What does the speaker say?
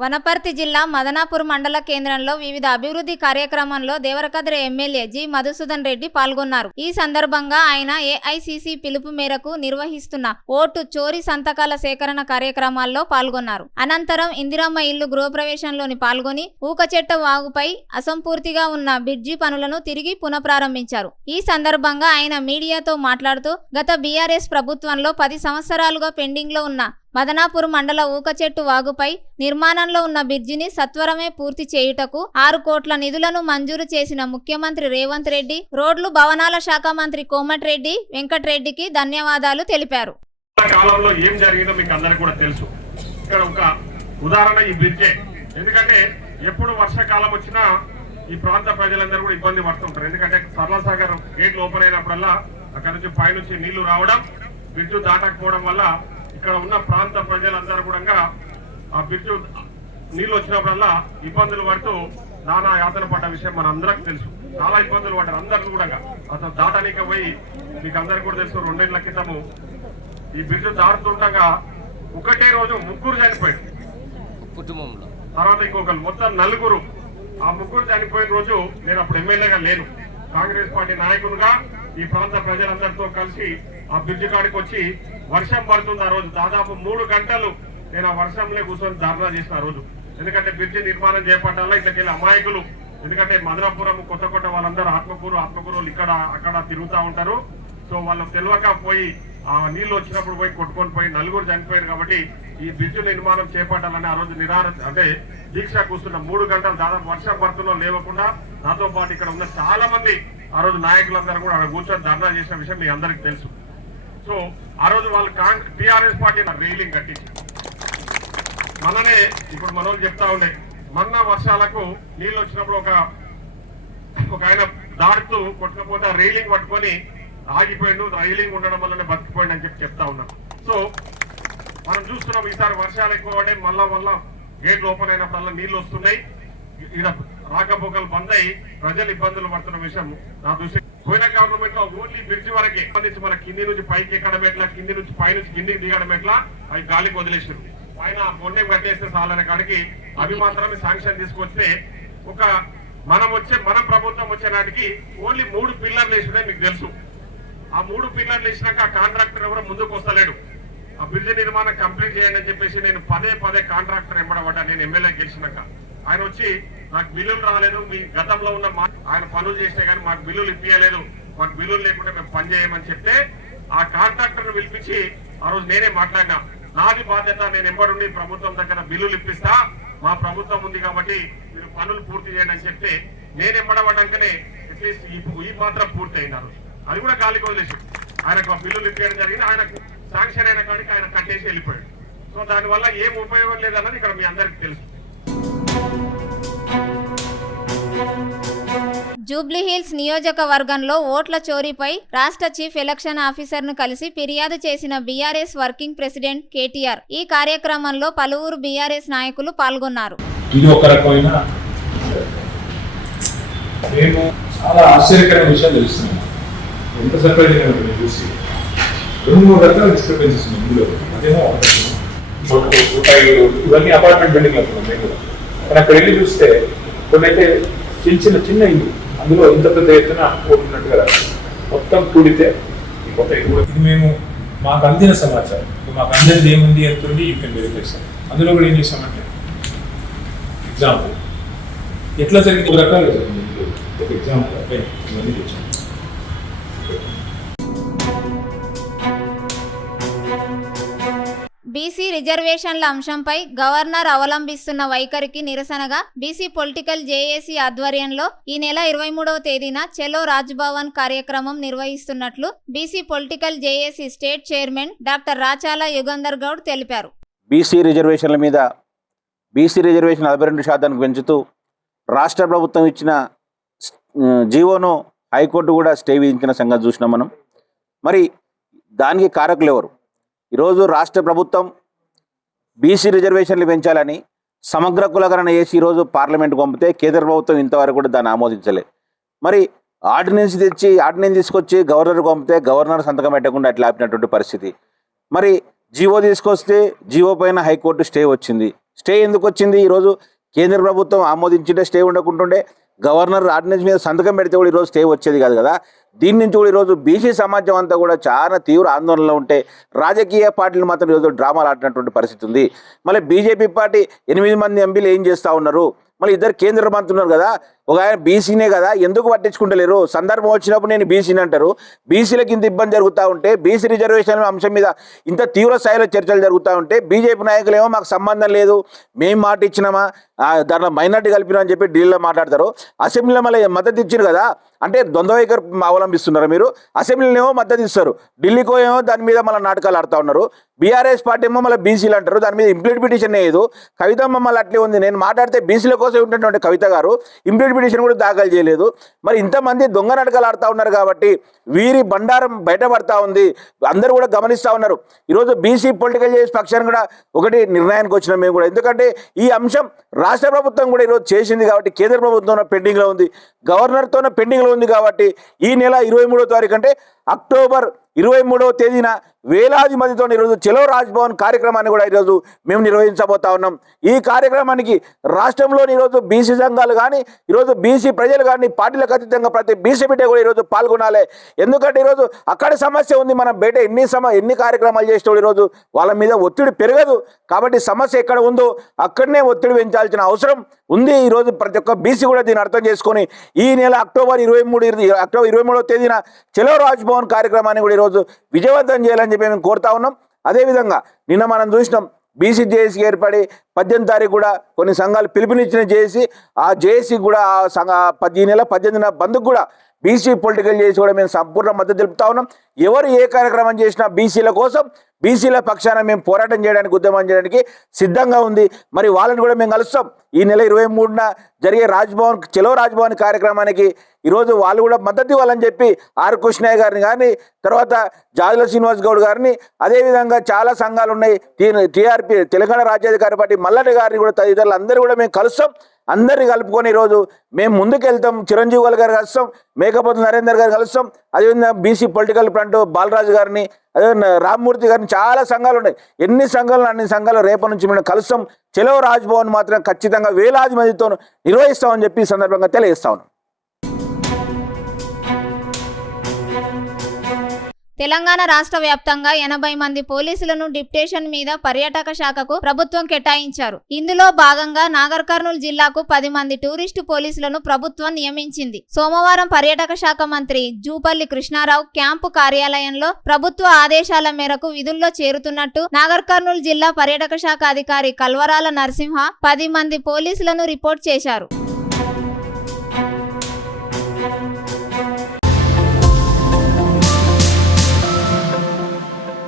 వనపర్తి జిల్లా మదనాపూర్ మండల కేంద్రంలో వివిధ అభివృద్ధి కార్యక్రమంలో దేవరకద్ర ఎమ్మెల్యే జి మధుసూదన్ రెడ్డి పాల్గొన్నారు. ఈ సందర్భంగా ఆయన ఏఐసిసి పిలుపు మేరకు నిర్వహిస్తున్న ఓటు చోరీ సంతకాల సేకరణ కార్యక్రమాల్లో పాల్గొన్నారు. అనంతరం ఇందిరమ్మ ఇల్లు గృహప్రవేశంలోని పాల్గొని ఊకచెట్ట వాగుపై అసంపూర్తిగా ఉన్న బ్రిడ్జి పనులను తిరిగి పునఃప్రారంభించారు. ఈ సందర్భంగా ఆయన మీడియాతో మాట్లాడుతూ గత బీఆర్ఎస్ ప్రభుత్వంలో పది సంవత్సరాలుగా పెండింగ్లో ఉన్న మదనాపూర్ మండల ఊకచెట్టు వాగుపై నిర్మాణంలో ఉన్న బ్రిడ్జిని సత్వరమే పూర్తి చేయుటకు ఆరు కోట్ల నిధులను మంజూరు చేసిన ముఖ్యమంత్రి రేవంత్ రెడ్డి రోడ్లు భవనాల శాఖ మంత్రి కోమటిరెడ్డి వెంకటరెడ్డికి ధన్యవాదాలు తెలిపారు. కాలంలో ఏం జరిగిందో మీకు అందరికి కూడా తెలుసు. ఇక్కడ ఒక ఉదాహరణ ఈ బ్రిడ్జే. ఎందుకంటే ఎప్పుడు వర్షాకాలం వచ్చినా ఈ ప్రాంత ప్రజలందరూ కూడా ఇబ్బంది పడుతుంటారు. ఎందుకంటే సరళసాగర్ గేట్లు ఓపెన్ అయినప్పుడల్లా అక్కడ నుంచి పైనుంచి నీళ్ళు రావడం బ్రిడ్జ్ దాటకపోవడం వల్ల ఇక్కడ ఉన్న ప్రాంత ప్రజలందరూ కూడా ఆ బ్రిడ్జ్ నీళ్ళు వచ్చినప్పుడల్లా ఇబ్బందులు పడుతూ నానా యాతన పడ్డ విషయం మన అందరికి తెలుసు. చాలా ఇబ్బందులు పడ్డారు అందరిని కూడా. అసలు దాటనీక పోయి మీకు అందరికి కూడా తెలుసు రెండేళ్ళ క్రితము ఈ బ్రిడ్జ్ దాటుతుండగా ఒకటే రోజు ముగ్గురు చనిపోయారు. కుటుంబంలో. తర్వాత ఇంకొకరు మొత్తం నలుగురు. ఆ ముగ్గురు చనిపోయిన రోజు నేను అప్పుడు ఎమ్మెల్యేగా లేను. కాంగ్రెస్ పార్టీ నాయకులుగా ఈ ప్రాంత ప్రజలందరితో కలిసి ఆ బ్రిడ్జ్ కాడికి వచ్చి వర్షం పడుతుంది ఆ రోజు. దాదాపు మూడు గంటలు నేను ఆ వర్షంలో కూర్చొని ధర్నా చేసిన ఆ రోజు. ఎందుకంటే బ్రిడ్జి నిర్మాణం చేపట్టాలా ఇట్లకెళ్ళి అమాయకులు. ఎందుకంటే మధురాపురం కొత్త కొత్త వాళ్ళందరూ ఆత్మకూరు ఆత్మకూరులు ఇక్కడ అక్కడ తిరుగుతూ ఉంటారు. సో వాళ్ళు తెలియక పోయి ఆ నీళ్ళు వచ్చినప్పుడు పోయి కొట్టుకొని పోయి నలుగురు చనిపోయారు కాబట్టి ఈ బ్రిడ్జి నిర్మాణం చేపట్టాలని ఆ రోజు నిరార అంటే దీక్ష కూర్చున్న మూడు గంటలు దాదాపు వర్షం పడుతున్నా లేవకుండా నాతో పాటు ఇక్కడ ఉన్న చాలా మంది ఆ రోజు నాయకులందరూ కూడా అక్కడ కూర్చొని ధర్నా చేసిన విషయం మీ అందరికీ తెలుసు. సో ఆ రోజు వాళ్ళు టిఆర్ఎస్ పార్టీ రైలింగ్ కట్టించింది మననే ఇప్పుడు మన చెప్తా ఉండే మొన్న వర్షాలకు నీళ్ళు వచ్చినప్పుడు ఒక ఒక ఆయన దాడుతూ కొట్టకపోతే ఆ రైలింగ్ పట్టుకొని ఆగిపోయిండు రైలింగ్ ఉండడం వల్లనే బతికిపోయిండు అని చెప్పి చెప్తా ఉన్నాను సో మనం చూస్తున్నాం ఈసారి వర్షాలు ఎక్కువ పడే మళ్ళా మళ్ళా గేట్లు ఓపెన్ అయినప్పుడల్లా నీళ్ళు వస్తున్నాయి. ఈడ రాకపోకలు బంద్ అయి ప్రజలు ఇబ్బందులు పడుతున్న విషయం నా దృష్టి పోయిన గవర్నమెంట్లో ఓన్లీ బ్రిడ్జ్ వరకే. సంబంధించి మన కింది నుంచి పైకి ఎక్కడం ఎట్లా కింది నుంచి పై నుంచి కిందికి దిగడం ఎట్లా అవి గాలికి వదిలేసారు పైన మొన్నే కట్టేస్తే సాలనే కాడికి అవి మాత్రమే శాంక్షన్ తీసుకొస్తే ఒక మనం వచ్చే మన ప్రభుత్వం వచ్చే నాటికి ఓన్లీ మూడు పిల్లర్లు వేసినాయి మీకు తెలుసు. ఆ మూడు పిల్లర్లు వేసినాక ఆ కాంట్రాక్టర్ ఎవరో ముందుకు వస్తలేడు. ఆ బ్రిడ్జ్ నిర్మాణం కంప్లీట్ చేయండి అని చెప్పేసి నేను పదే పదే కాంట్రాక్టర్ ఎంబడబడ్డా నేను ఎమ్మెల్యే గెలిచినాక. ఆయన వచ్చి నాకు బిల్లులు రాలేదు మీ గతంలో ఉన్న మా ఆయన పనులు చేస్తే కానీ మాకు బిల్లులు ఇప్పించలేదు మాకు బిల్లులు లేకుంటే మేము పని చేయమని చెప్తే ఆ కాంట్రాక్టర్ పిలిపించి ఆ రోజు నేనే మాట్లాడినా. నాది బాధ్యత నేను ఎంబడుండి ప్రభుత్వం దగ్గర బిల్లులు ఇప్పిస్తా. మా ప్రభుత్వం ఉంది కాబట్టి మీరు పనులు పూర్తి చేయండి అని చెప్తే నేను ఎంబడబడ్డాకనే అట్లీస్ట్ ఈ ఈ మాత్రం పూర్తి అయినారు అది కూడా గాలికి వదిలేసి. ఆయనకు బిల్లులు ఇప్పించడం జరిగింది. ఆయనకు శాంక్షన్ అయిన కాడికి ఆయన కట్టేసి వెళ్ళిపోయాడు. సో దానివల్ల ఏం ఉపయోగం లేదన్నది ఇక్కడ మీ అందరికి తెలుసు. జూబ్లీహిల్స్ నియోజకవర్గంలో ఓట్ల చోరీపై రాష్ట్ర చీఫ్ ఎలక్షన్ ఆఫీసర్ను కలిసి ఫిర్యాదు చేసిన బీఆర్ఎస్ వర్కింగ్ ప్రెసిడెంట్ కేటీఆర్. ఈ కార్యక్రమంలో పలువురు బీఆర్ఎస్ నాయకులు పాల్గొన్నారు. ఇది ఒక రకమైన మేము చాలా ఆశ్చర్యకరమైన విషయం తెలుస్తున్నాం ఎంత సర్ప్రైజింగ్ ఉంటుంది చూసి. రెండు మూడు రకాల డిస్టర్బెన్సెస్ ఉన్నాయి ఇందులో. అదేమో ఒకటి ఇవన్నీ అపార్ట్మెంట్ బిల్డింగ్ అనుకున్నాం మేము అక్కడ వెళ్ళి చూస్తే కొన్ని అయితే చిన్న చిన్న చిన్న ఇల్లు. అందులో ఇంత పెద్ద ఎత్తున పోతున్నట్టుగా రాదు. మొత్తం కూడితే ఈ ఇది మేము మాకు అందిన సమాచారం. మాకు అందరిది ఏముంది ఎంతుంది యూ కెన్ వెరిఫై సార్. అందులో కూడా ఏం చేసామంటే ఎగ్జాంపుల్ ఎట్లా జరిగింది? ఒక రకాలుగా జరిగింది. ఒక ఎగ్జాంపుల్ అంటే ఇవన్నీ బీసీ రిజర్వేషన్ల అంశంపై గవర్నర్ అవలంబిస్తున్న వైఖరికి నిరసనగా బీసీ పొలిటికల్ జేఏసీ ఆధ్వర్యంలో ఈ నెల ఇరవై మూడవ తేదీన చెలో రాజ్భవన్ కార్యక్రమం నిర్వహిస్తున్నట్లు BC political JAC state chairman doctor Rachala Yugandhar Goud తెలిపారు. బీసీ రిజర్వేషన్ల మీద బీసీ రిజర్వేషన్ నలభై రెండు శాతానికి పెంచుతూ రాష్ట్ర ప్రభుత్వం ఇచ్చిన జీవోను హైకోర్టు కూడా స్టే విధించిన సంగతి చూసినాం మనం. మరి దానికి కారకులు ఎవరు? ఈరోజు రాష్ట్ర ప్రభుత్వం బీసీ రిజర్వేషన్లు పెంచాలని సమగ్ర కులగణన చేసి ఈరోజు పార్లమెంట్ పంపితే కేంద్ర ప్రభుత్వం ఇంతవరకు కూడా దాన్ని ఆమోదించలే. మరి ఆర్డినెన్స్ తెచ్చి ఆర్డినెన్స్ తీసుకొచ్చి గవర్నర్ పంపితే గవర్నర్ సంతకం పెట్టకుండా అట్లా ఆపినటువంటి పరిస్థితి. మరి జీవో తీసుకొస్తే జీవో పైన హైకోర్టు స్టే వచ్చింది. స్టే ఎందుకు వచ్చింది? ఈరోజు కేంద్ర ప్రభుత్వం ఆమోదించింటే స్టే ఉండకుంటుండే గవర్నర్ ఆర్డినెన్స్ మీద సంతకం పెడితే కూడా ఈరోజు స్టే వచ్చేది కాదు కదా. దీని నుంచి కూడా ఈరోజు బీసీ సమాజం అంతా కూడా చాలా తీవ్ర ఆందోళనలో ఉంటే రాజకీయ పార్టీలు మాత్రం ఈరోజు డ్రామాలు ఆడినటువంటి పరిస్థితి ఉంది. మళ్ళీ బీజేపీ పార్టీ ఎనిమిది మంది ఎంపీలు ఏం చేస్తూ ఉన్నారు? మళ్ళీ ఇద్దరు కేంద్ర మంత్రి ఉన్నారు కదా. ఒక ఆయన బీసీనే కదా ఎందుకు పట్టించుకుంటలేరు? సందర్భం వచ్చినప్పుడు నేను బీసీని అంటారు. బీసీలకు ఇంత ఇబ్బంది జరుగుతూ ఉంటే బీసీ రిజర్వేషన్ అంశం మీద ఇంత తీవ్ర స్థాయిలో చర్చలు జరుగుతూ ఉంటే బీజేపీ నాయకులేమో మాకు సంబంధం లేదు మేము మాట ఇచ్చినామా దాంట్లో మైనార్టీ కలిపినా అని చెప్పి ఢిల్లీలో మాట్లాడతారు. అసెంబ్లీలో మళ్ళీ మద్దతు ఇచ్చారు కదా అంటే ద్వంద్వ వైఖరి అవలంబిస్తున్నారు మీరు? అసెంబ్లీలో ఏమో మద్దతు ఇస్తారు. ఢిల్లీకో ఏమో దాని మీద మళ్ళీ నాటకాలు ఆడుతూ ఉన్నారు. బీఆర్ఎస్ పార్టీ ఏమో మళ్ళీ బీసీలు అంటారు. దాని మీద ఇంప్లీట్ పిటిషన్ లేదు. కవిత మమ్మల్ని అట్లే ఉంది. నేను మాట్లాడితే బీసీల కోసం ఉంటున్నటువంటి కవిత గారు ఇంప్లీట్ పిటిషన్ కూడా దాఖలు చేయలేదు. మరి ఇంతమంది దొంగ నాటకాలు ఆడుతూ ఉన్నారు కాబట్టి వీరి బండారం బయటపడతా ఉంది. అందరూ కూడా గమనిస్తూ ఉన్నారు. ఈరోజు బీసీ పొలిటికల్ చేసే పక్షాన్ని కూడా ఒకటి నిర్ణయానికి వచ్చిన మేము కూడా. ఎందుకంటే ఈ అంశం రాష్ట్ర ప్రభుత్వం కూడా ఈరోజు చేసింది కాబట్టి కేంద్ర ప్రభుత్వం పెండింగ్లో ఉంది. గవర్నర్తోనే పెండింగ్లో ఉంది కాబట్టి ఈ నెల ఇరవై మూడో తారీఖు అంటే అక్టోబర్ ఇరవై మూడవ తేదీన వేలాది మందితో ఈరోజు చెలో రాజ్భవన్ కార్యక్రమాన్ని కూడా ఈరోజు మేము నిర్వహించబోతా ఉన్నాం. ఈ కార్యక్రమానికి రాష్ట్రంలోని ఈరోజు బీసీ సంఘాలు కానీ ఈరోజు బీసీ ప్రజలు కానీ పార్టీలకు అతీతంగా ప్రతి బీసీ బిడ్డ కూడా ఈరోజు పాల్గొనాలి. ఎందుకంటే ఈరోజు అక్కడ సమస్య ఉంది. మనం బయట ఎన్ని సమ ఎన్ని కార్యక్రమాలు చేసిన ఈరోజు వాళ్ళ మీద ఒత్తిడి పెరగదు. కాబట్టి సమస్య ఎక్కడ ఉందో అక్కడనే ఒత్తిడి పెంచాల్సిన అవసరం. ఉంది. ఈరోజు ప్రతి ఒక్క బీసీ కూడా దీన్ని అర్థం చేసుకొని ఈ నెల అక్టోబర్ ఇరవై మూడు అక్టోబర్ ఇరవై మూడవ తేదీన చలో రాజ్భవన్ కార్యక్రమాన్ని కూడా ఈరోజు విజయవంతం చేయాలని చెప్పి మేము కోరుతా ఉన్నాం. అదేవిధంగా నిన్న మనం చూసినాం బీసీ జేఏసీకి ఏర్పడి పద్దెనిమిది తారీఖు కూడా కొన్ని సంఘాలు పిలుపునిచ్చిన జేఏసీ ఆ జేఏసీ కూడా ఆ సంఘ పది నెల పద్దెనిమిదిన బంద్కు కూడా బీసీ పొలిటికల్ చేసి కూడా మేము సంపూర్ణ మద్దతు తెలుపుతా ఉన్నాం. ఎవరు ఏ కార్యక్రమం చేసినా బీసీల కోసం బీసీల పక్షాన మేము పోరాటం చేయడానికి ఉద్యమం చేయడానికి సిద్ధంగా ఉంది. మరి వాళ్ళని కూడా మేము కలుస్తాం. ఈ నెల ఇరవై మూడున జరిగే రాజ్భవన్ చెలో రాజ్భవన్ కార్యక్రమానికి ఈరోజు వాళ్ళు కూడా మద్దతు ఇవ్వాలని చెప్పి ఆర్ కృష్ణయ్య గారిని కానీ తర్వాత జాదుల శ్రీనివాస్ గౌడ్ గారిని అదేవిధంగా చాలా సంఘాలు ఉన్నాయి. టీఆర్పీ తెలంగాణ రాజ్యాధికారి పార్టీ మల్లటి గారిని కూడా తదితరులు అందరూ కూడా మేము కలుస్తాం. అందరిని కలుపుకొని ఈరోజు మేము ముందుకెళ్తాం. చిరంజీవి గారి గారు కలుస్తాం. మేకపోతు నరేందర్ గారు కలుస్తాం. అదేవిధంగా బీసీ పొలిటికల్ ఫ్రంట్ బాలరాజు గారిని అదే రామ్మూర్తి గారిని చాలా సంఘాలు ఉన్నాయి. ఎన్ని సంఘాలు అన్ని సంఘాలు రేపటి నుంచి మేము కలుస్తాం. చెలవ రాజ్భవన్ మాత్రం ఖచ్చితంగా వేలాది మందితో నిర్వహిస్తామని చెప్పి ఈ సందర్భంగా తెలియజేస్తా తెలంగాణ రాష్ట్ర వ్యాప్తంగా ఎనభై మంది పోలీసులను డిప్టేషన్ మీద పర్యాటక శాఖకు ప్రభుత్వం కేటాయించారు. ఇందులో భాగంగా నాగర్ కర్నూలు జిల్లాకు పది మంది టూరిస్టు పోలీసులను ప్రభుత్వం నియమించింది. సోమవారం పర్యాటక శాఖ మంత్రి జూపల్లి కృష్ణారావు క్యాంపు కార్యాలయంలో ప్రభుత్వ ఆదేశాల మేరకు విధుల్లో చేరుతున్నట్టు నాగర్ కర్నూలు జిల్లా పర్యాటక శాఖ అధికారి కల్వరాల నరసింహ పది మంది పోలీసులను రిపోర్ట్ చేశారు.